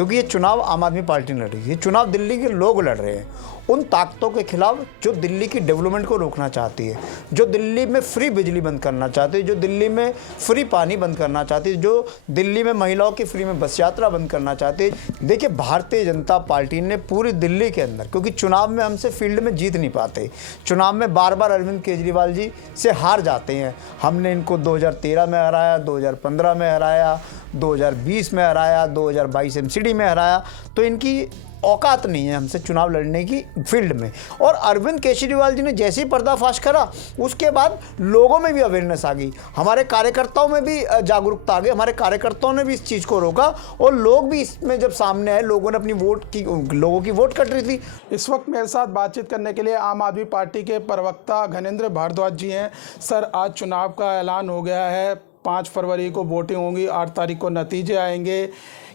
क्योंकि ये चुनाव आम आदमी पार्टी लड़ रही है, ये चुनाव दिल्ली के लोग लड़ रहे हैं उन ताकतों के खिलाफ जो दिल्ली की डेवलपमेंट को रोकना चाहती है, जो दिल्ली में फ्री बिजली बंद करना चाहती है, जो दिल्ली में फ्री पानी बंद करना चाहती है, जो दिल्ली में महिलाओं की फ्री में बस यात्रा बंद करना चाहती है। देखिए, भारतीय जनता पार्टी ने पूरी दिल्ली के अंदर, क्योंकि चुनाव में हमसे फील्ड में जीत नहीं पाते, चुनाव में बार बार अरविंद केजरीवाल जी से हार जाते हैं। हमने इनको 2013 में हराया, 2015 में हराया, 2020 में हराया, 2022 एमसीडी में हराया, तो इनकी औकात नहीं है हमसे चुनाव लड़ने की फील्ड में। और अरविंद केजरीवाल जी ने जैसे ही पर्दाफाश करा उसके बाद लोगों में भी अवेयरनेस आ गई, हमारे कार्यकर्ताओं में भी जागरूकता आ गई, हमारे कार्यकर्ताओं ने भी इस चीज़ को रोका और लोग भी इसमें जब सामने आए, लोगों ने अपनी लोगों की वोट कट रही थी। इस वक्त मेरे साथ बातचीत करने के लिए आम आदमी पार्टी के प्रवक्ता घनेंद्र भारद्वाज जी हैं। सर, आज चुनाव का ऐलान हो गया है, 5 फरवरी को वोटिंग होंगी, 8 तारीख को नतीजे आएंगे।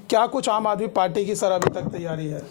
क्या कुछ आम आदमी पार्टी की सर अभी तक तैयारी है?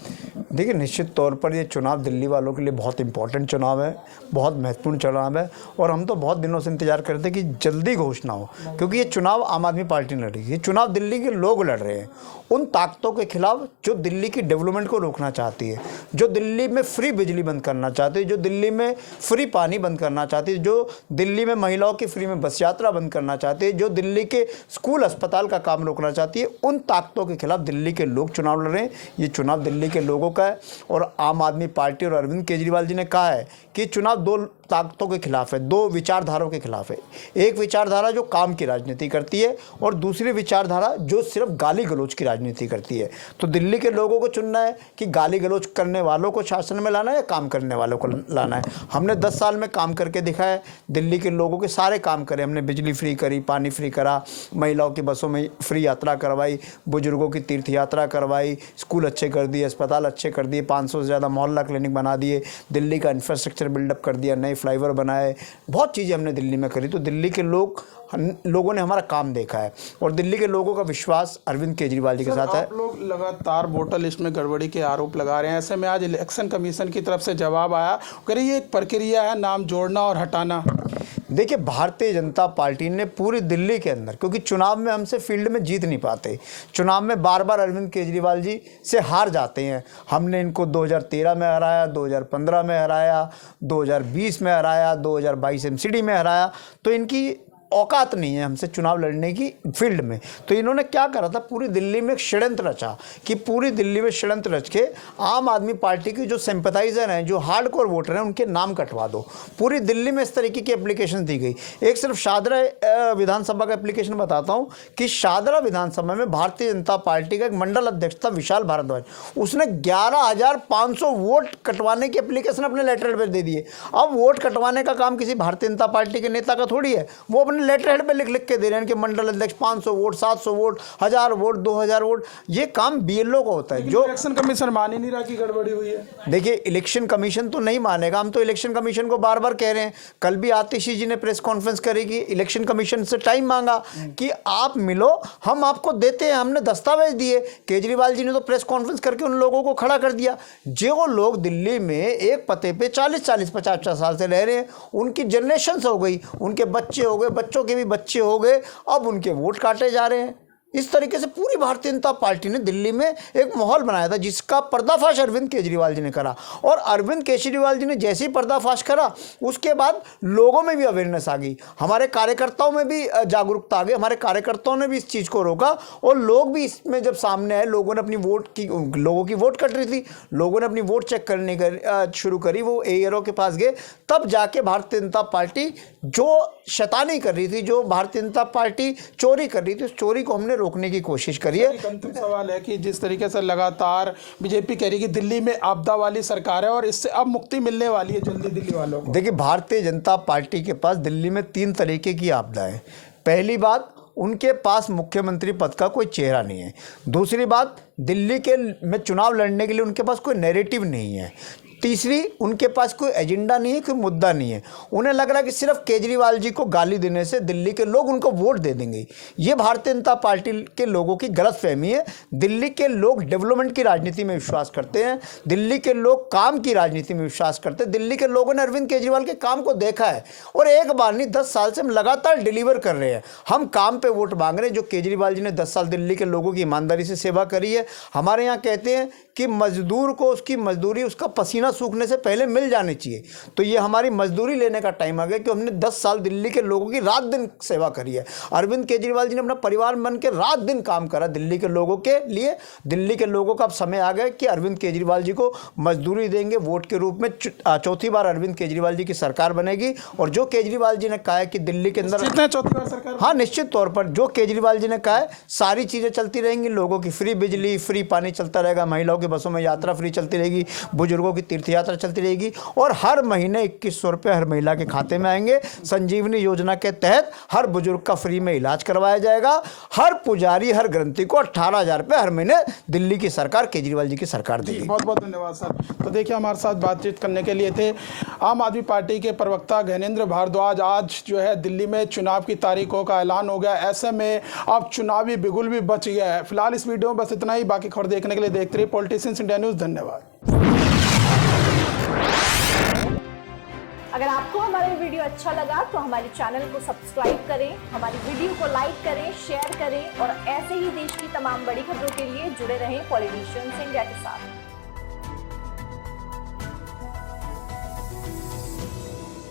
देखिए, निश्चित तौर पर ये चुनाव दिल्ली वालों के लिए बहुत इंपॉर्टेंट चुनाव है, बहुत महत्वपूर्ण चुनाव है और हम तो बहुत दिनों से इंतजार करते कि जल्दी घोषणा हो, क्योंकि ये चुनाव आम आदमी पार्टी लड़ रही है, ये चुनाव दिल्ली के लोग लड़ रहे हैं उन ताकतों के खिलाफ जो दिल्ली की डेवलपमेंट को रोकना चाहती है, जो दिल्ली में फ्री बिजली बंद करना चाहती है, जो दिल्ली में फ्री पानी बंद करना चाहती है, जो दिल्ली में महिलाओं की फ्री में बस यात्रा बंद करना चाहती है, जो दिल्ली के स्कूल अस्पताल का काम रोकना चाहती है। उन ताकतों के खिलाफ दिल्ली के लोग चुनाव लड़ रहे हैं। ये चुनाव दिल्ली के लोगों का है और आम आदमी पार्टी और अरविंद केजरीवाल जी ने कहा है कि चुनाव 2 ताकतों के खिलाफ है, 2 विचारधाराओं के खिलाफ है। एक विचारधारा जो काम की राजनीति करती है और दूसरी विचारधारा जो सिर्फ गाली गलौज की राजनीति करती है। तो दिल्ली के लोगों को चुनना है कि गाली गलौज करने वालों को शासन में लाना है या काम करने वालों को लाना है। हमने 10 साल में काम करके दिखाया, दिल्ली के लोगों के सारे काम करे, हमने बिजली फ्री करी, पानी फ्री करा, महिलाओं की बसों में फ्री यात्रा करवाई, बुजुर्गों की तीर्थ यात्रा करवाई, स्कूल अच्छे कर दिए, अस्पताल अच्छे कर दिए, 500 से ज़्यादा मोहल्ला क्लिनिक बना दिए, दिल्ली का इंफ्रास्ट्रक्चर बिल्डअप कर दिया, नए फ्लाईओवर बनाए, बहुत चीज़ें हमने दिल्ली में करी। तो दिल्ली के लोगों ने हमारा काम देखा है और दिल्ली के लोगों का विश्वास अरविंद केजरीवाल जी के साथ है। आप लोग लगातार वोटर लिस्ट में गड़बड़ी के आरोप लगा रहे हैं, ऐसे में आज इलेक्शन कमीशन की तरफ से जवाब आया, कह रही ये एक प्रक्रिया है नाम जोड़ना और हटाना। देखिए, भारतीय जनता पार्टी ने पूरी दिल्ली के अंदर, क्योंकि चुनाव में हमसे फील्ड में जीत नहीं पाते, चुनाव में बार बार अरविंद केजरीवाल जी से हार जाते हैं। हमने इनको 2013 में हराया, 2015 में हराया, 2020 में हराया, 2022 एमसीडी में हराया, तो इनकी औकात नहीं है हमसे चुनाव लड़ने की फील्ड में। तो इन्होंने क्या करा था, पूरी दिल्ली में एक षड्यंत्र रचा कि पूरी दिल्ली में षड्यंत्र रच के आम आदमी पार्टी की जो सिंपैथाइजर हैं, जो हार्डकोर वोटर हैं, उनके नाम कटवा दो। पूरी दिल्ली में इस तरीके की एप्लीकेशन दी गई। एक सिर्फ शादरा विधानसभा का एप्लीकेशन बताता हूँ कि शादरा विधानसभा में भारतीय जनता पार्टी का एक मंडल अध्यक्ष था विशाल भारद्वाज, उसने 11,500 वोट कटवाने की एप्लीकेशन अपने लेटर पर दे दिए। अब वोट कटवाने का काम किसी भारतीय जनता पार्टी के नेता का थोड़ी है, वो अपने लेटर हेड पे लिख के दे रहे हैं कि मंडल अध्यक्ष 500 वोट, 700 वोट, 1000 वोट, 2000 वोट। ये काम बीएलओ का होता है। जो इलेक्शन कमीशन मान ही नहीं रहा कि गड़बड़ी हुई है। देखिए, इलेक्शन कमीशन तो नहीं मानेगा, हम तो इलेक्शन कमीशन को बार बार कह रहे हैं। कल भी आतिशी जी ने प्रेस कॉन्फ्रेंस करेगी, इलेक्शन कमीशन से टाइम मांगा कि आप मिलो, हम आपको देते हैं, हमने दस्तावेज दिए। केजरीवाल जी ने तो प्रेस कॉन्फ्रेंस करके उन लोगों को खड़ा कर दिया। जो लोग दिल्ली में एक पते पे 40-40, 50-50 साल से रह रहे हैं, उनकी जनरेशन हो गई, उनके बच्चे हो गए, बच्चों के भी बच्चे हो गए, अब उनके वोट काटे जा रहे हैं। इस तरीके से पूरी भारतीय जनता पार्टी ने दिल्ली में एक माहौल बनाया था जिसका पर्दाफाश अरविंद केजरीवाल जी ने करा। और अरविंद केजरीवाल जी ने जैसे ही पर्दाफाश करा उसके बाद लोगों में भी अवेयरनेस आ गई, हमारे कार्यकर्ताओं में भी जागरूकता आ गई, हमारे कार्यकर्ताओं ने भी इस चीज़ को रोका और लोग भी इसमें जब सामने आए, लोगों ने अपनी लोगों की वोट कट रही थी, लोगों ने अपनी वोट चेक करने शुरू करी, वो एआरओ के पास गए, तब जाके भारतीय जनता पार्टी जो शैतानी कर रही थी, जो भारतीय जनता पार्टी चोरी कर रही थी, उस चोरी को हमने रोकने की कोशिश करी है। अंतिम सवाल है कि जिस तरीके से लगातार बीजेपी कह रही है कि दिल्ली में आपदा वाली सरकार है और इससे अब मुक्ति मिलने वाली है जल्दी दिल्ली वालों को। देखिए, भारतीय जनता पार्टी के पास दिल्ली में 3 तरीके की आपदा है। पहली बात, उनके पास मुख्यमंत्री पद का कोई चेहरा नहीं है। दूसरी बात, दिल्ली के में चुनाव लड़ने के लिए उनके पास कोई नैरेटिव नहीं है। तीसरी, उनके पास कोई एजेंडा नहीं है, कोई मुद्दा नहीं है। उन्हें लग रहा है कि सिर्फ केजरीवाल जी को गाली देने से दिल्ली के लोग उनको वोट दे देंगे। ये भारतीय जनता पार्टी के लोगों की गलतफहमी है। दिल्ली के लोग डेवलपमेंट की राजनीति में विश्वास करते हैं, दिल्ली के लोग काम की राजनीति में विश्वास करते हैं। दिल्ली के लोगों ने अरविंद केजरीवाल के काम को देखा है और एक बार नहीं 10 साल से हम लगातार डिलीवर कर रहे हैं। हम काम पे वोट मांग रहे हैं। जो केजरीवाल जी ने 10 साल दिल्ली के लोगों की ईमानदारी से सेवा करी है। हमारे यहाँ कहते हैं कि मजदूर को उसकी मजदूरी उसका पसीना सूखने से पहले मिल जानी चाहिए। तो ये हमारी मजदूरी लेने का टाइम आ गया कि हमने 10 साल दिल्ली के लोगों की रात दिन सेवा करी है। अरविंद केजरीवाल जी ने अपना परिवार बन के रात दिन काम करा दिल्ली के लोगों के लिए। दिल्ली के लोगों का अब समय आ गया कि अरविंद केजरीवाल जी को मजदूरी देंगे वोट के रूप में। चौथी बार अरविंद केजरीवाल जी की सरकार बनेगी। और जो केजरीवाल जी ने कहा है कि दिल्ली के अंदर चौथी बार सरकार, हाँ निश्चित तौर पर जो केजरीवाल जी ने कहा है सारी चीज़ें चलती रहेंगी। लोगों की फ्री बिजली, फ्री पानी चलता रहेगा, महिलाओं की बसों में यात्रा फ्री चलती रहेगी, बुजुर्गों की तीर्थ यात्रा चलती रहेगी और हर महीने 2100 रुपये हर महिला के खाते में आएंगे। संजीवनी योजना के तहत हर बुजुर्ग का फ्री में इलाज करवाया जाएगा। हर पुजारी, हर ग्रंथी को 18,000 रुपये हर महीने दिल्ली की सरकार, केजरीवाल जी की सरकार देगी। बहुत बहुत धन्यवाद सर। तो देखिए, हमारे साथ बातचीत करने के लिए थे आम आदमी पार्टी के प्रवक्ता ज्ञानेंद्र भारद्वाज। आज जो है दिल्ली में चुनाव की तारीखों का ऐलान हो गया। ऐसे में अब चुनावी बिगुल भी बच गया है। फिलहाल इस वीडियो में बस इतना ही। बाकी खबर देखने के लिए देखते रहिए पॉलिटिशियंस इंडिया न्यूज़। धन्यवाद। अगर आपको हमारा वीडियो अच्छा लगा तो हमारे चैनल को सब्सक्राइब करें, हमारी वीडियो को लाइक करें, शेयर करें और ऐसे ही देश की तमाम बड़ी खबरों के लिए जुड़े रहें पॉलिटिशियंस इंडिया के साथ।